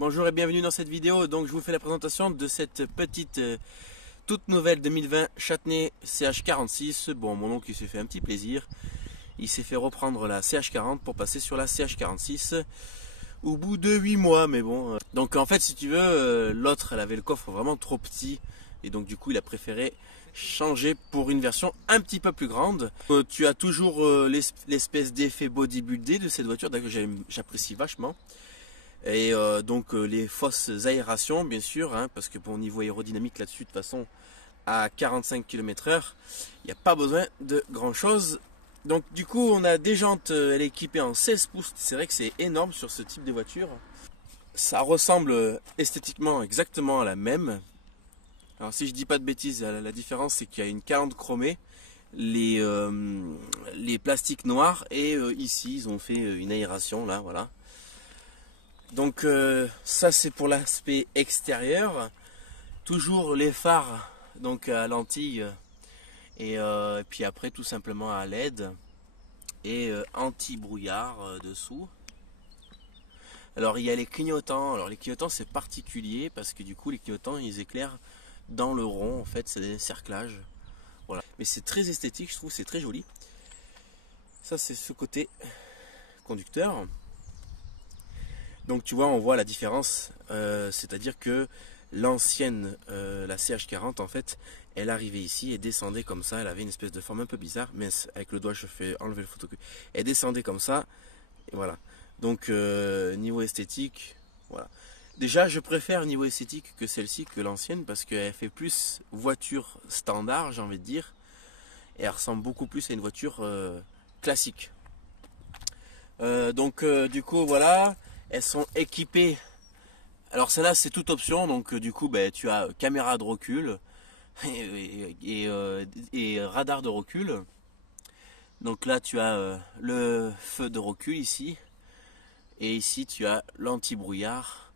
Bonjour et bienvenue dans cette vidéo. Donc je vous fais la présentation de cette petite toute nouvelle 2020 Châtenay CH46. Bon, mon oncle il s'est fait un petit plaisir. Il s'est fait reprendre la CH40 pour passer sur la CH46 au bout de 8 mois. Mais bon, donc en fait si tu veux, l'autre elle avait le coffre vraiment trop petit. Et donc du coup il a préféré changer pour une version un petit peu plus grande. Tu as toujours l'espèce d'effet bodybuildé de cette voiture, que j'apprécie vachement. Et donc les fausses aérations bien sûr, hein, parce que pour niveau aérodynamique là-dessus, de toute façon à 45 km/h, il n'y a pas besoin de grand chose. Donc du coup on a des jantes, elle est équipée en 16 pouces, c'est vrai que c'est énorme sur ce type de voiture. Ça ressemble esthétiquement exactement à la même. Alors si je dis pas de bêtises, la différence c'est qu'il y a une calandre chromée, les plastiques noirs, et ici ils ont fait une aération là, voilà. Donc ça c'est pour l'aspect extérieur. Toujours les phares donc à lentilles et puis après tout simplement à LED et anti-brouillard dessous. Alors il y a les clignotants. Alors les clignotants c'est particulier parce que du coup les clignotants ils éclairent dans le rond, en fait c'est des cerclages. Voilà. Mais c'est très esthétique, je trouve, c'est très joli. Ça c'est ce côté conducteur. Donc tu vois, on voit la différence, c'est-à-dire que l'ancienne, la CH40 en fait, elle arrivait ici et descendait comme ça, elle avait une espèce de forme un peu bizarre, mais avec le doigt je fais enlever le photocopie, elle descendait comme ça, et voilà. Donc niveau esthétique, voilà. Déjà je préfère niveau esthétique que celle-ci, que l'ancienne, parce qu'elle fait plus voiture standard, j'ai envie de dire, et elle ressemble beaucoup plus à une voiture classique. Donc du coup voilà. Elles sont équipées, alors celle-là c'est toute option, donc du coup tu as caméra de recul et radar de recul. Donc là tu as le feu de recul ici, et ici tu as l'anti-brouillard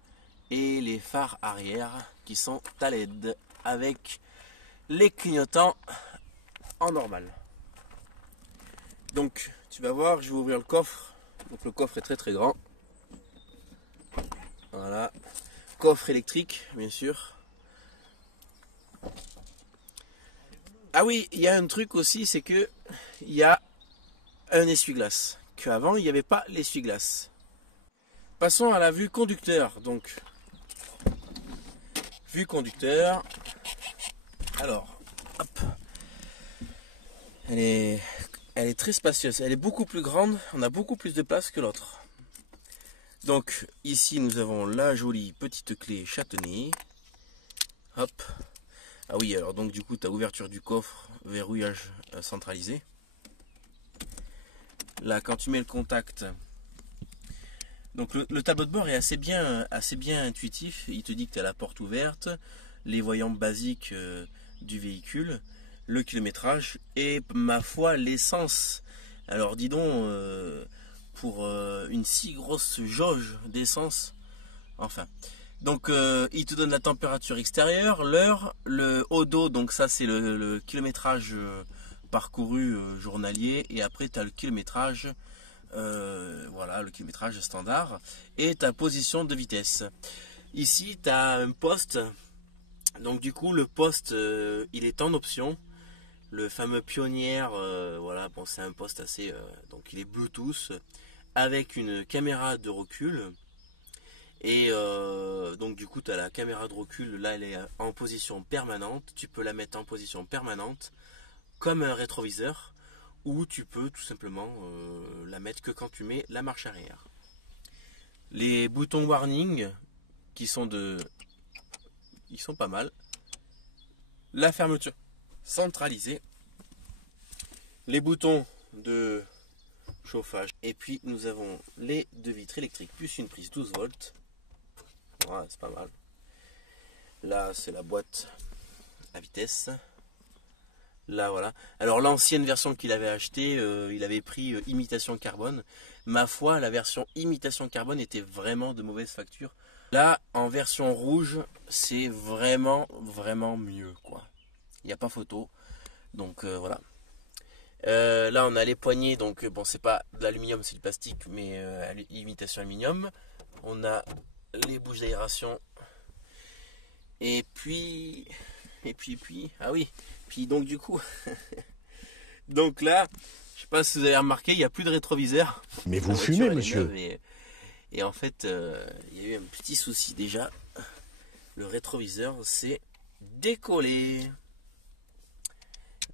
et les phares arrière qui sont à LED avec les clignotants en normal. Donc tu vas voir, je vais ouvrir le coffre. Donc le coffre est très très grand. Voilà, coffre électrique bien sûr. Ah oui, il y a un truc aussi, c'est que il y a un essuie-glace. Qu'avant il n'y avait pas l'essuie-glace. Passons à la vue conducteur. Donc, vue conducteur. Alors, hop. Elle est très spacieuse. Elle est beaucoup plus grande. On a beaucoup plus de place que l'autre. Donc ici nous avons la jolie petite clé Châtenay. Hop. Ah oui, alors donc du coup tu as ouverture du coffre, verrouillage centralisé. Là quand tu mets le contact, donc le tableau de bord est assez bien intuitif. Il te dit que tu as la porte ouverte, les voyants basiques du véhicule, le kilométrage et ma foi l'essence. Alors dis donc, pour une si grosse jauge d'essence, enfin. Donc il te donne la température extérieure, l'heure, le odo, donc ça c'est le kilométrage parcouru journalier, et après tu as le kilométrage, voilà, le kilométrage standard, et ta position de vitesse. Ici tu as un poste, donc du coup le poste il est en option. Le fameux Pionnière, voilà, bon, c'est un poste assez, donc il est Bluetooth avec une caméra de recul. Et donc du coup tu as la caméra de recul, là elle est en position permanente. Tu peux la mettre en position permanente comme un rétroviseur, ou tu peux tout simplement la mettre que quand tu mets la marche arrière. Les boutons warning qui sont ils sont pas mal. La fermeture centralisée, les boutons de chauffage, et puis nous avons les deux vitres électriques plus une prise 12 volts. Ouais, c'est pas mal. Là c'est la boîte à vitesse. Là voilà. Alors l'ancienne version qu'il avait acheté, il avait pris imitation carbone. Ma foi, la version imitation carbone était vraiment de mauvaise facture. Là en version rouge c'est vraiment mieux quoi. Il n'y a pas photo. Donc voilà. Là on a les poignées, donc bon c'est pas de l'aluminium, c'est du plastique, mais imitation aluminium. On a les bouches d'aération. Et puis, ah oui, puis donc du coup, donc là, je sais pas si vous avez remarqué, il n'y a plus de rétroviseur. Mais vous fumez, monsieur. Et en fait, il y a eu un petit souci déjà. Le rétroviseur s'est décollé.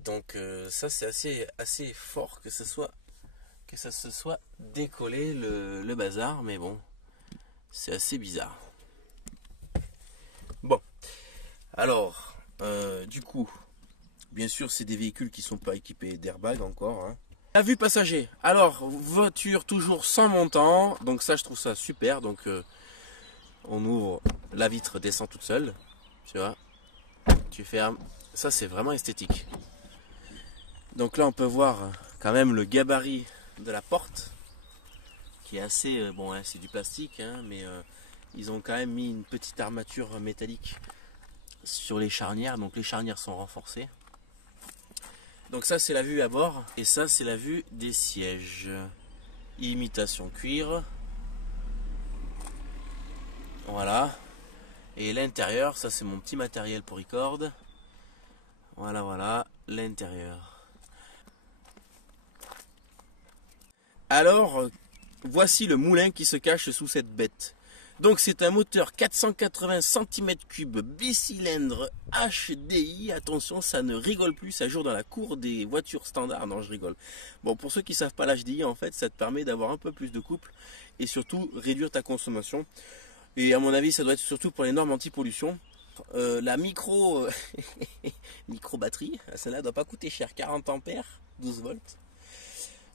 Donc ça c'est assez fort que ça se soit décollé le bazar, mais bon, c'est assez bizarre. Bon, alors du coup, bien sûr c'est des véhicules qui sont pas équipés d'airbag encore, hein. La vue passager, alors voiture toujours sans montant, donc ça je trouve ça super. Donc on ouvre, la vitre descend toute seule, tu vois, tu fermes, ça c'est vraiment esthétique. Donc là on peut voir quand même le gabarit de la porte qui est assez, bon hein, c'est du plastique hein, mais ils ont quand même mis une petite armature métallique sur les charnières, donc les charnières sont renforcées. Donc ça c'est la vue à bord et ça c'est la vue des sièges. Imitation cuir. Voilà. Et l'intérieur, ça c'est mon petit matériel pour record. Voilà, voilà, l'intérieur. Alors, voici le moulin qui se cache sous cette bête. Donc c'est un moteur 480 cm3 bicylindre HDI. Attention, ça ne rigole plus, ça joue dans la cour des voitures standards. Non, je rigole. Bon, pour ceux qui ne savent pas l'HDI, en fait, ça te permet d'avoir un peu plus de couple et surtout réduire ta consommation. Et à mon avis, ça doit être surtout pour les normes anti-pollution. La micro batterie, celle-là ne doit pas coûter cher, 40 ampères, 12 volts.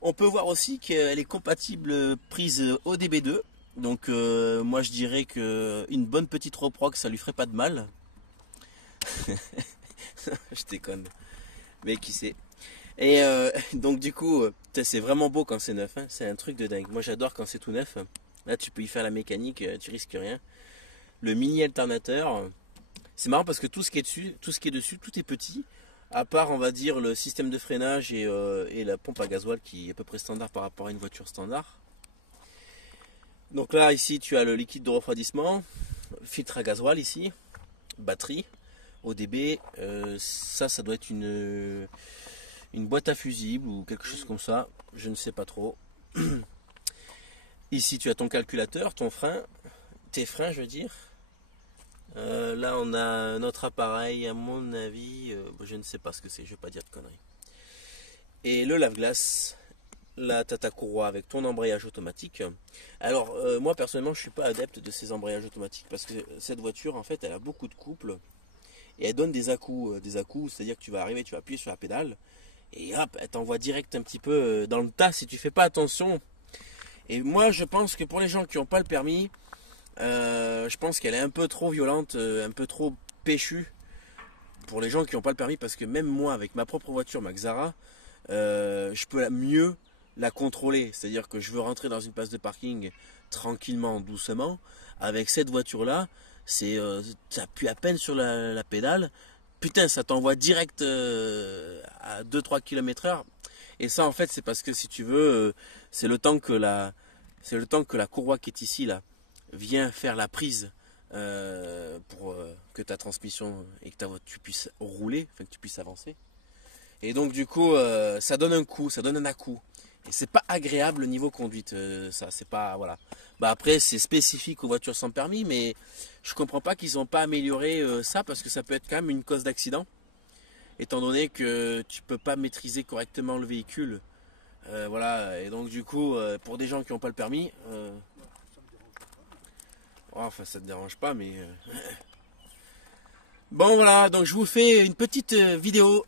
On peut voir aussi qu'elle est compatible prise ODB2. Donc moi je dirais que une bonne petite reproc ça lui ferait pas de mal. Je déconne. Mais qui sait. Et donc du coup c'est vraiment beau quand c'est neuf hein. C'est un truc de dingue. Moi j'adore quand c'est tout neuf. Là tu peux y faire la mécanique, tu risques rien. Le mini alternateur, c'est marrant parce que tout ce qui est dessus, tout est petit. À part on va dire le système de freinage et la pompe à gasoil qui est à peu près standard par rapport à une voiture standard. Donc là ici tu as le liquide de refroidissement, filtre à gasoil ici, batterie, ODB, ça doit être une boîte à fusible ou quelque chose comme ça, je ne sais pas trop. Ici tu as ton calculateur, ton frein, tes freins je veux dire. Là on a notre appareil, à mon avis, je ne sais pas ce que c'est, je ne vais pas dire de conneries. Et le lave-glace. Là, tu as ta courroie avec ton embrayage automatique. Alors, moi personnellement, je ne suis pas adepte de ces embrayages automatiques parce que cette voiture, en fait, elle a beaucoup de couple et elle donne des à-coups. C'est-à-dire que tu vas arriver, tu vas appuyer sur la pédale et hop, elle t'envoie direct un petit peu dans le tas si tu fais pas attention. Et moi, je pense que pour les gens qui n'ont pas le permis, je pense qu'elle est un peu trop violente, un peu trop péchue pour les gens qui n'ont pas le permis parce que même moi, avec ma propre voiture, ma Xara, je peux mieux la contrôler, c'est-à-dire que je veux rentrer dans une place de parking tranquillement, doucement. Avec cette voiture là, tu appuies à peine sur la pédale, putain ça t'envoie direct à 2-3 km/h. Et ça en fait c'est parce que si tu veux, c'est le temps que la courroie qui est ici là vient faire la prise pour que ta transmission et que tu puisses rouler, enfin que tu puisses avancer. Et donc du coup ça donne un coup, ça donne un à-coup. Et c'est pas agréable niveau conduite, ça, c'est pas, voilà. Bah après, c'est spécifique aux voitures sans permis, mais je comprends pas qu'ils n'ont pas amélioré ça, parce que ça peut être quand même une cause d'accident, étant donné que tu peux pas maîtriser correctement le véhicule. Voilà, et donc du coup, pour des gens qui n'ont pas le permis, enfin ça te dérange pas, mais... Bon voilà, donc je vous fais une petite vidéo.